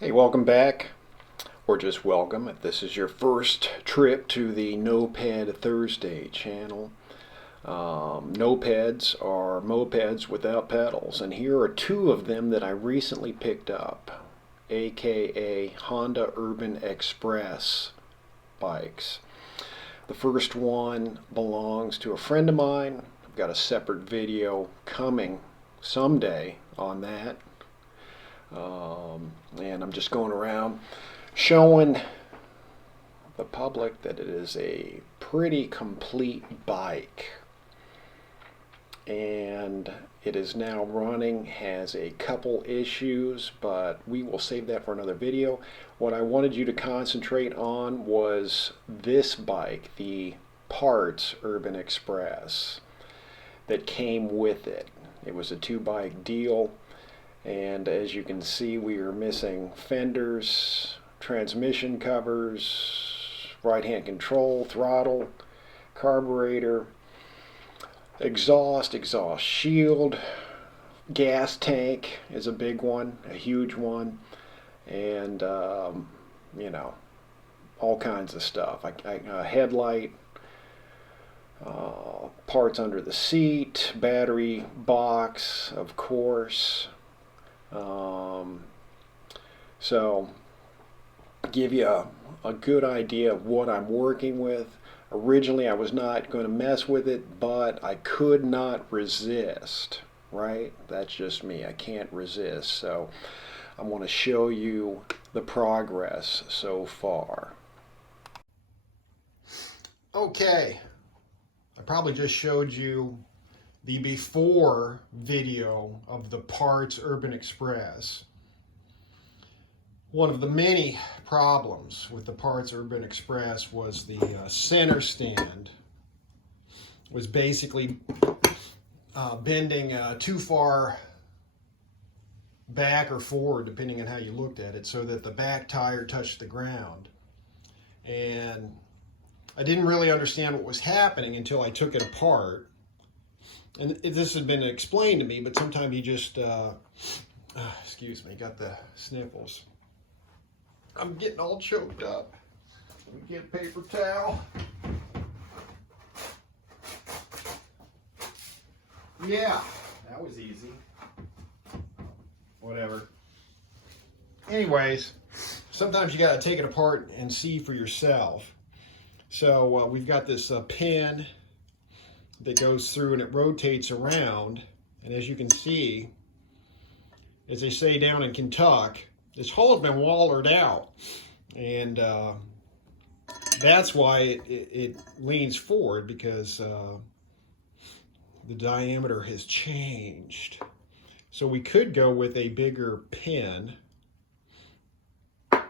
Hey, welcome back, or just welcome if this is your first trip to the Noped Thursday channel. Nopeds are mopeds without pedals, and here are two of them that I recently picked up, aka Honda Urban Express bikes. The first one belongs to a friend of mine. I've got a separate video coming someday on that. And I'm just going around showing the public that it is a pretty complete bike, and it is now running, has a couple issues, but we will save that for another video. What I wanted you to concentrate on was this bike, the parts Urban Express that came with it. It was a two-bike deal. And as you can see, we are missing fenders, transmission covers, right-hand control, throttle, carburetor, exhaust shield, gas tank is a big one, a huge one, and all kinds of stuff. Headlight, parts under the seat, battery box, of course. So give you a good idea of what I'm working with. Originally I was not going to mess with it, but I could not resist, right? That's just me. I can't resist. So I want to show you the progress so far. Okay, I probably just showed you the before video of the parts Urban Express. One of the many problems with the parts Urban Express was the center stand was basically bending too far back or forward, depending on how you looked at it, so that the back tire touched the ground. And I didn't really understand what was happening until I took it apart. And this has been explained to me, but sometimes you just, excuse me, got the sniffles. I'm getting all choked up. Let me get a paper towel. Yeah, that was easy. Whatever. Anyways, sometimes you got to take it apart and see for yourself. So we've got this pin that goes through and it rotates around, and as you can see, as they say down in Kentucky, this hole has been wallered out, and that's why it leans forward, because the diameter has changed. So we could go with a bigger pin, or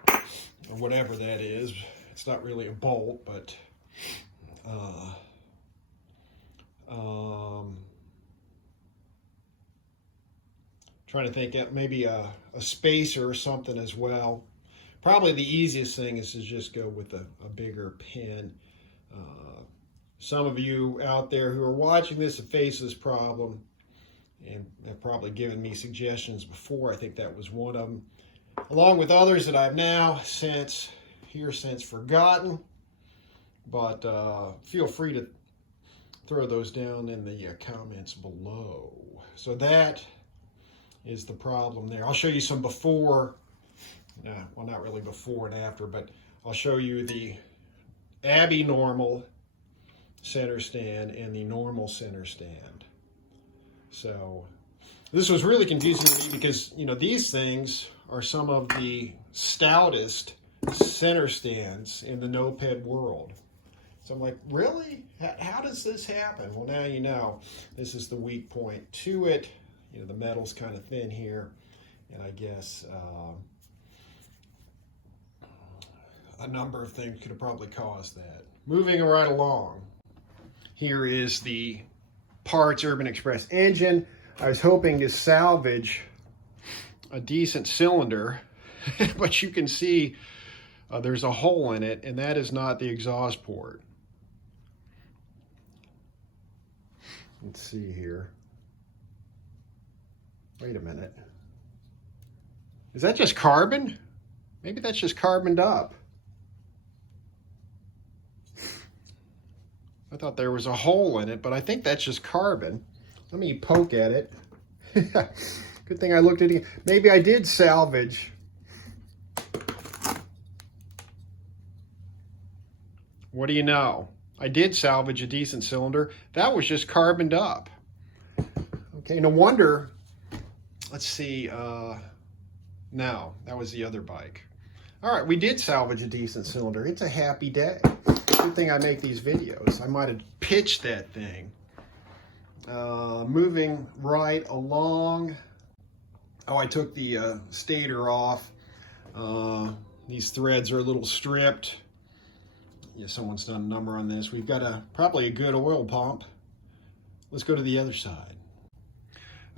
whatever that is. It's not really a bolt, but trying to think of maybe a spacer or something as well. Probably the easiest thing is to just go with a bigger pin. Some of you out there who are watching this have faced this problem and have probably given me suggestions before. I think that was one of them, along with others that I've now since forgotten. But feel free to throw those down in the comments below. So that is the problem there. I'll show you some before, well, not really before and after, but I'll show you the abnormal center stand and the normal center stand. So this was really confusing to me because, these things are some of the stoutest center stands in the Noped world. So I'm like, really? How does this happen? Well, now you know. This is the weak point to it. The metal's kind of thin here, and I guess a number of things could have probably caused that. Moving right along, here is the parts Urban Express engine. I was hoping to salvage a decent cylinder, but you can see there's a hole in it, and that is not the exhaust port. Let's see here. Wait a minute. Is that just carbon? Maybe that's just carboned up. I thought there was a hole in it, but I think that's just carbon. Let me poke at it. Good thing I looked at it. Maybe I did salvage. What do you know? I did salvage a decent cylinder. That was just carboned up. Okay, no wonder. Let's see. No, that was the other bike. All right, we did salvage a decent cylinder. It's a happy day. Good thing I make these videos. I might have pitched that thing. Moving right along. Oh, I took the stator off. These threads are a little stripped. Yeah, someone's done a number on this. We've got probably a good oil pump. Let's go to the other side.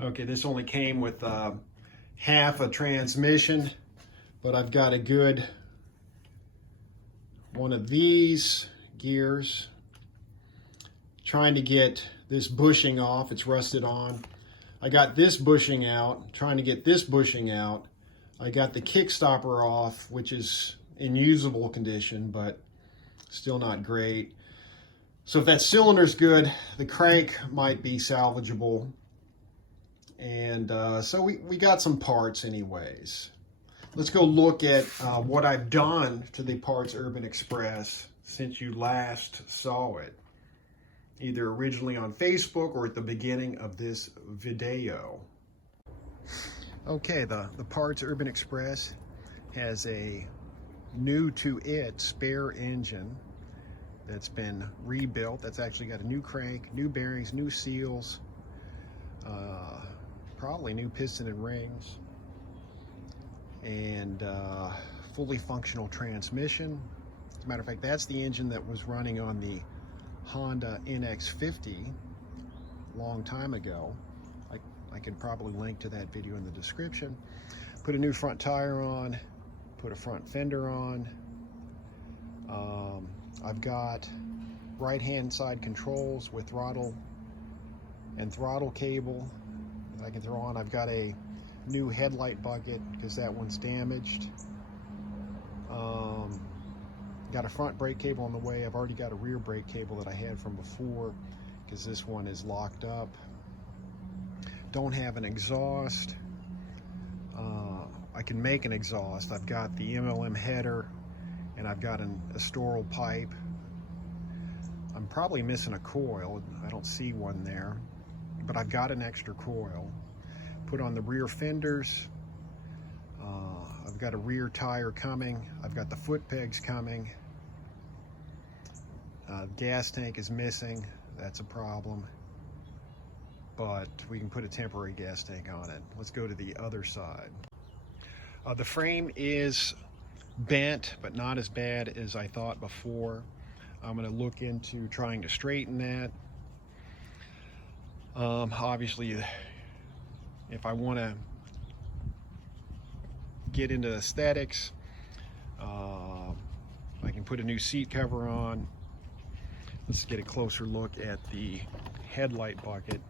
Okay, this only came with half a transmission, but I've got a good one of these gears. Trying to get this bushing off. It's rusted on. I got this bushing out. Trying to get this bushing out. I got the kick stopper off, which is in usable condition, but still not great. So if that cylinder's good, the crank might be salvageable. And so we got some parts anyways. Let's go look at what I've done to the Parts Urban Express since you last saw it, either originally on Facebook or at the beginning of this video. Okay, the Parts Urban Express has a new to it spare engine that's been rebuilt. That's actually got a new crank, new bearings, new seals, probably new piston and rings, and fully functional transmission. As a matter of fact, that's the engine that was running on the Honda NX50 a long time ago. I could probably link to that video in the description. Put a new front tire on, put a front fender on. I've got right-hand side controls with throttle and throttle cable that I can throw on. I've got a new headlight bucket because that one's damaged. Got a front brake cable on the way. I've already got a rear brake cable that I had from before because this one is locked up. Don't have an exhaust. I can make an exhaust. I've got the MLM header and I've got a storal pipe. I'm probably missing a coil. I don't see one there, but I've got an extra coil. Put on the rear fenders. I've got a rear tire coming. I've got the foot pegs coming. Gas tank is missing. That's a problem, but we can put a temporary gas tank on it. Let's go to the other side. The frame is bent, but not as bad as I thought before. I'm going to look into trying to straighten that. Obviously, if I want to get into aesthetics, I can put a new seat cover on. Let's get a closer look at the headlight bucket.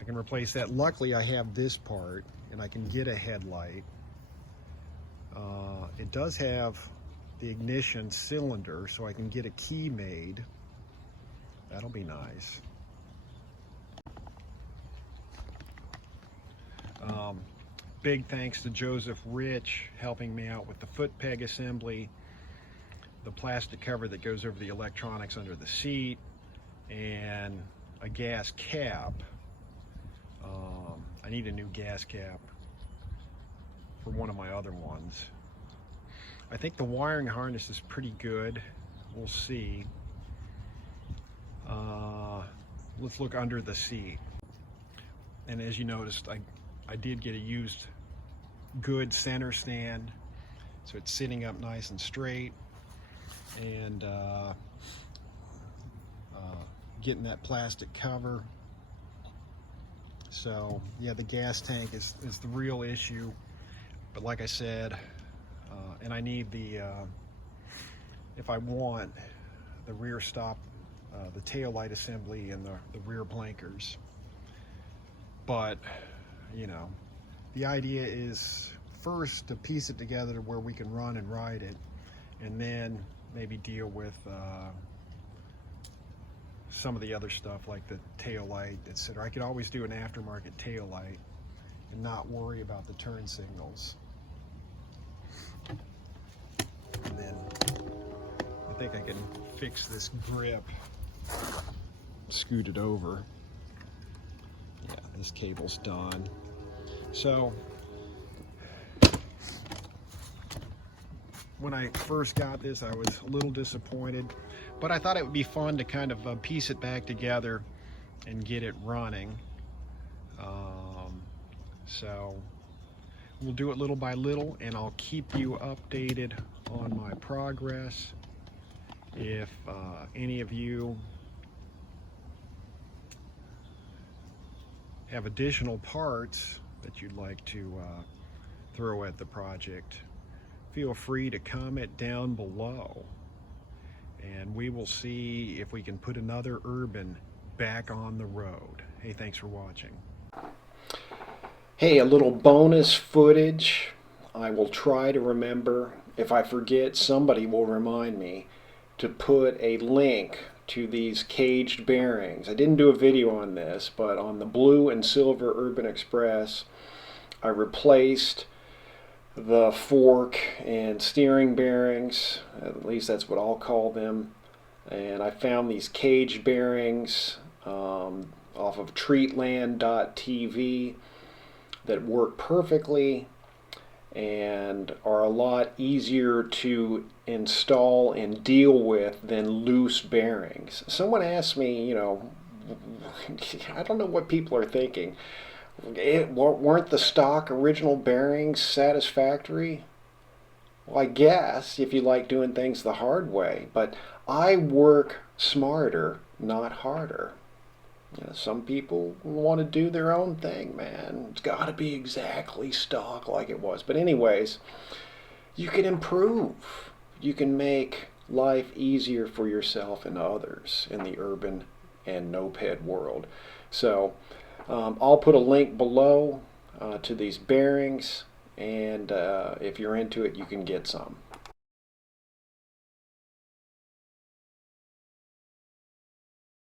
I can replace that. Luckily, I have this part and I can get a headlight. It does have the ignition cylinder, so I can get a key made. That'll be nice. Big thanks to Joseph Rich helping me out with the foot peg assembly, the plastic cover that goes over the electronics under the seat, and a gas cap. I need a new gas cap for one of my other ones. I think the wiring harness is pretty good. We'll see. Let's look under the seat. And as you noticed, I did get a used good center stand, so it's sitting up nice and straight, and getting that plastic cover. So yeah, the gas tank is the real issue, but like I said, and I need the if I want the rear stop, the tail light assembly and the rear blinkers. But you know, the idea is first to piece it together to where we can run and ride it, and then maybe deal with some of the other stuff like the tail light, etc. I could always do an aftermarket tail light and not worry about the turn signals. And then I think I can fix this grip, scoot it over. Yeah, this cable's done. So when I first got this, I was a little disappointed, but I thought it would be fun to kind of piece it back together and get it running. So we'll do it little by little, and I'll keep you updated on my progress. If any of you have additional parts that you'd like to throw at the project, feel free to comment down below, and we will see if we can put another Urban back on the road. Hey, thanks for watching. Hey, a little bonus footage. I will try to remember. If I forget, somebody will remind me to put a link to these caged bearings. I didn't do a video on this, but on the blue and silver Urban Express, I replaced the fork and steering bearings, at least that's what I'll call them, and I found these caged bearings off of treatland.tv that work perfectly and are a lot easier to install and deal with than loose bearings. Someone asked me, you know, I don't know what people are thinking. Weren't the stock original bearings satisfactory? Well, I guess if you like doing things the hard way, but I work smarter, not harder. You know, some people want to do their own thing, man. It's got to be exactly stock like it was. But anyways, you can improve. You can make life easier for yourself and others in the urban and noped world. So I'll put a link below to these bearings, and if you're into it, you can get some.